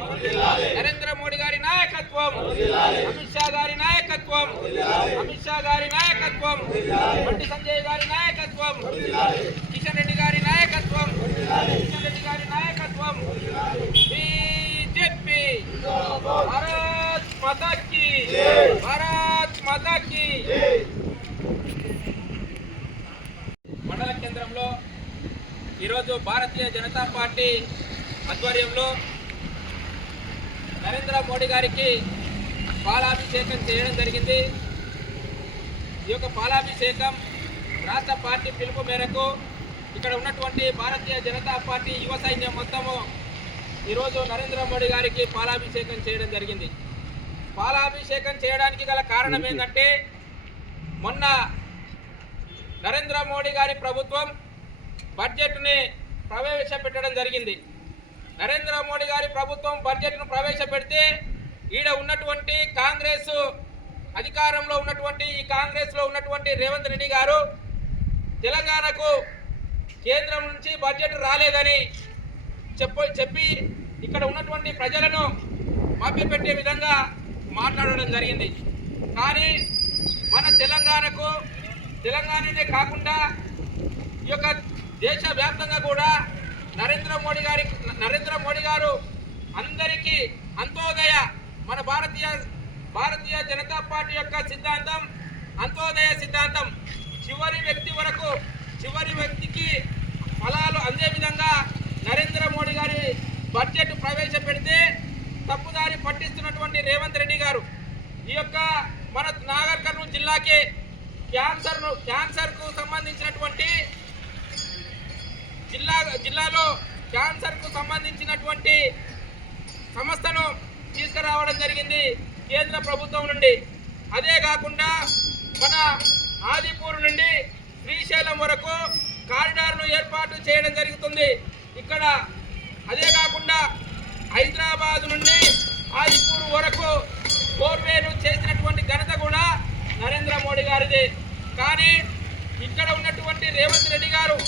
నాయకత్వం. నరేంద్ర మోడీ గారి నాయకత్వం. అమిత్ షా గారి నాయకత్వం. అమిత్ షా గారి నాయకత్వం. బండి సంజయ్ గారి నాయకత్వం. కిషన్ రెడ్డి గారి నాయకత్వం. కిషన్ రెడ్డి గారి నాయకత్వం. బీజేపీ. భారత్ మాతా భారత్ మాతా మండల కేంద్రంలో ఈరోజు భారతీయ జనతా పార్టీ ఆధ్వర్యంలో నరేంద్ర మోడీ గారికి పాలాభిషేకం చేయడం జరిగింది. ఈ యొక్క పాలాభిషేకం రాష్ట్ర పార్టీ పిలుపు మేరకు ఇక్కడ ఉన్నటువంటి భారతీయ జనతా పార్టీ యువ సైన్యం మొత్తము ఈరోజు నరేంద్ర మోడీ గారికి పాలాభిషేకం చేయడం జరిగింది. పాలాభిషేకం చేయడానికి గల కారణం ఏంటంటే మొన్న నరేంద్ర మోడీ గారి ప్రభుత్వం బడ్జెట్ని ప్రవేశపెట్టడం జరిగింది. నరేంద్ర మోడీ గారి ప్రభుత్వం బడ్జెట్ను ప్రవేశపెడితే ఈడ ఉన్నటువంటి కాంగ్రెస్ అధికారంలో ఉన్నటువంటి ఈ కాంగ్రెస్లో ఉన్నటువంటి రేవంత్ రెడ్డి గారు తెలంగాణకు కేంద్రం నుంచి బడ్జెట్ రాలేదని చెప్ప చెప్పి ఇక్కడ ఉన్నటువంటి ప్రజలను మభ్యపెట్టే విధంగా మాట్లాడడం జరిగింది. కానీ మన తెలంగాణకు తెలంగాణనే కాకుండా ఈ యొక్క దేశవ్యాప్తంగా కూడా నరేంద్ర మోడీ గారి నరేంద్ర మోడీ గారు అందరికీ అంత్యోదయ మన భారతీయ భారతీయ జనతా పార్టీ యొక్క సిద్ధాంతం అంత్యోదయ సిద్ధాంతం. చివరి వ్యక్తి వరకు చివరి వ్యక్తికి ఫలాలు అందే విధంగా నరేంద్ర మోడీ గారి బడ్జెట్ ప్రవేశపెడితే తప్పుదారి పట్టిస్తున్నటువంటి రేవంత్ రెడ్డి గారు. ఈ యొక్క మన నాగర్ కర్నూలు జిల్లాకి క్యాన్సర్ను క్యాన్సర్కు సంబంధించినటువంటి జిల్లా జిల్లాలో క్యాన్సర్కు సంబంధించినటువంటి సంస్థను తీసుకురావడం జరిగింది కేంద్ర ప్రభుత్వం నుండి. అదే కాకుండా మన ఆదిపూర్ నుండి శ్రీశైలం వరకు కారిడార్ను ఏర్పాటు చేయడం జరుగుతుంది. ఇక్కడ అదే కాకుండా హైదరాబాద్ నుండి ఆదిపూర్ వరకు ఫోర్వేను చేసినటువంటి ఘనత కూడా నరేంద్ర మోడీ గారిది. కానీ ఇక్కడ ఉన్నటువంటి రేవంత్ రెడ్డి గారు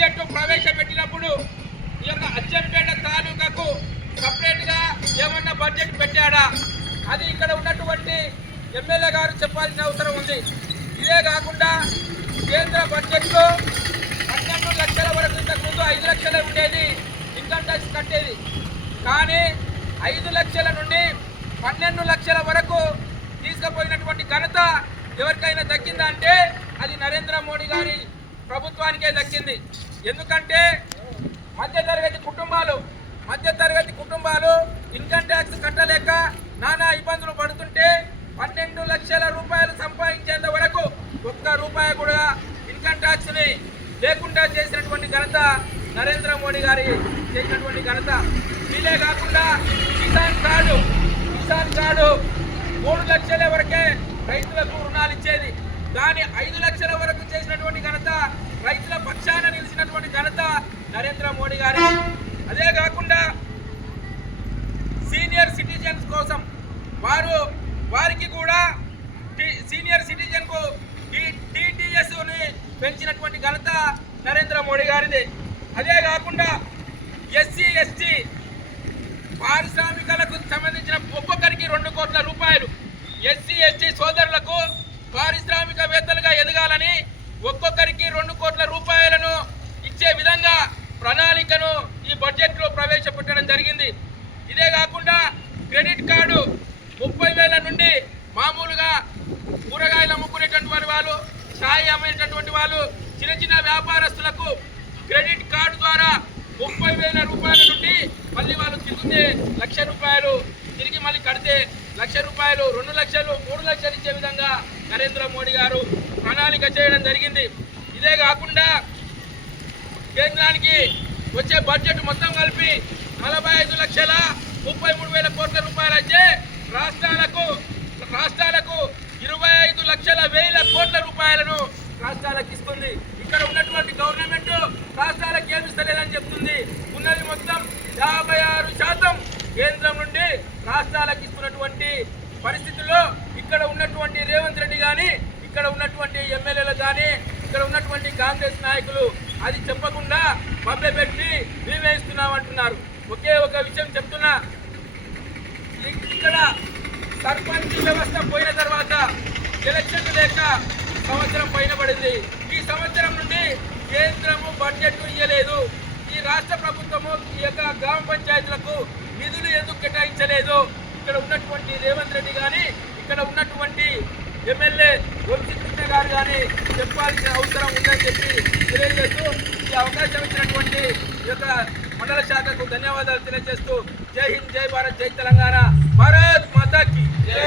బడ్జెట్ ప్రవేశపెట్టినప్పుడు ఈ యొక్క అచ్చంపేట తాలూకాకు సపరేట్గా ఏమన్నా బడ్జెట్ పెట్టాడా? అది ఇక్కడ ఉన్నటువంటి ఎమ్మెల్యే గారు చెప్పాల్సిన అవసరం ఉంది. ఇదే కాకుండా కేంద్ర బడ్జెట్లో పన్నెండు లక్షల వరకు ఇంతకుముందు ఐదు లక్షలే ఉండేది ఇన్కమ్ ట్యాక్స్ కట్టేది. కానీ ఐదు లక్షల నుండి పన్నెండు లక్షల వరకు తీసుకుపోయినటువంటి ఘనత ఎవరికైనా దక్కిందా అంటే అది నరేంద్ర మోడీ గారి ప్రభుత్వానికే దక్కింది. ఎందుకంటే మధ్యతరగతి కుటుంబాలు మధ్యతరగతి కుటుంబాలు ఇన్కమ్ ట్యాక్స్ కట్టలేక నానా ఇబ్బందులు పడుతుంటే పన్నెండు లక్షల రూపాయలు సంపాదించేంత వరకు ఒక్క రూపాయి కూడా ఇన్కమ్ ట్యాక్స్ని లేకుండా చేసినటువంటి ఘనత నరేంద్ర మోడీ గారి చేసినటువంటి ఘనత. వీలే కాకుండా కిసాన్ కార్డు కిసాన్ కార్డు మూడు లక్షల వరకే రైతులకు రుణాలు ఇచ్చేది. కానీ ఐదు లక్షల వరకు చేసినటువంటి ఘనత రైతుల పక్షాన నిలిచినటువంటి ఘనత నరేంద్ర మోడీ గారి. అదే కాకుండా సీనియర్ సిటిజన్స్ కోసం వారు వారికి కూడా సీనియర్ సిటిజన్కు టీటీఎస్ని పెంచినటువంటి ఘనత నరేంద్ర మోడీ గారిది. అదే కాకుండా ఎస్సీ ఎస్టీ పారిశ్రామికలకు సంబంధించిన ఒక్కొక్కరికి రెండు కోట్ల రూపాయలు. ఎస్సీ ఎస్టీ సోదరులకు పారిశ్రామికవేత్తలుగా ఎదగాలని ఒక్కొక్కరికి రెండు కోట్ల రూపాయలను ఇచ్చే విధంగా ప్రణాళికను ఈ బడ్జెట్లో ప్రవేశపెట్టడం జరిగింది. ఇదే కాకుండా క్రెడిట్ కార్డు ముప్పై వేల నుండి మామూలుగా కూరగాయలు అమ్ముకునేటువంటి వాళ్ళు ఛాయ్ అమ్మేటటువంటి వాళ్ళు చిన్న చిన్న వ్యాపారస్తులకు క్రెడిట్ కార్డు ద్వారా ముప్పై వేల రూపాయల నుండి మళ్ళీ వాళ్ళు తిరిగితే లక్ష రూపాయలు తిరిగి మళ్ళీ కడితే లక్ష రూపాయలు రెండు లక్షలు మూడు లక్షలు ఇచ్చే విధంగా నరేంద్ర మోడీ గారు ప్రణాళిక చేయడం జరిగింది. ఇదే కాకుండా కేంద్రానికి వచ్చే బడ్జెట్ మొత్తం కలిపి నలభై ఐదు లక్షల ముప్పై మూడు వేల కోట్ల రూపాయలు అయితే రాష్ట్రాలకు రాష్ట్రాలకు ఇరవై ఐదు లక్షల వేల కోట్ల రూపాయలను రాష్ట్రాలకు ఇస్తుంది. ఇక్కడ ఉన్నటువంటి గవర్నమెంట్ రాష్ట్రాలకు ఏమి ఇస్తలేదని చెప్తుంది. ఉన్నది మొత్తం యాభై ఆరు శాతం కేంద్రం నుండి రాష్ట్రాలకు ఇస్తున్నటువంటి పరిస్థితుల్లో ఇక్కడ ఉన్నటువంటి రేవంత్ రెడ్డి కానీ ఇక్కడ ఉన్నటువంటి ఎమ్మెల్యేలు కానీ ఇక్కడ ఉన్నటువంటి కాంగ్రెస్ నాయకులు అది చెప్పకుండా మభ్యపెట్టి మేమే ఇస్తున్నాం ఒకే ఒక విషయం చెప్తున్నా. ఇక్కడ సర్పంచ్ వ్యవస్థ పోయిన తర్వాత ఎలక్షన్ లేక సంవత్సరం పైన పడింది. ఈ సంవత్సరం నుండి కేంద్రము బడ్జెట్ ఇవ్వలేదు ఈ రాష్ట్ర ప్రభుత్వము ఈ యొక్క గ్రామ పంచాయతీలకు నిధులు ఎందుకు కేటాయించలేదు? ఇక్కడ ఉన్నటువంటి రేవంత్ రెడ్డి కానీ ఇక్కడ ఉన్నటువంటి ఎమ్మెల్యే వంశీకృష్ణ గారు కానీ చెప్పాల్సిన అవసరం ఉందని చెప్పి తెలియజేస్తూ ఈ అవకాశం ఇచ్చినటువంటి ఈ యొక్క మండల శాఖకు ధన్యవాదాలు తెలియజేస్తూ జై హింద్ జై భారత్ జై తెలంగాణ. భారత్ మాతాకి జై.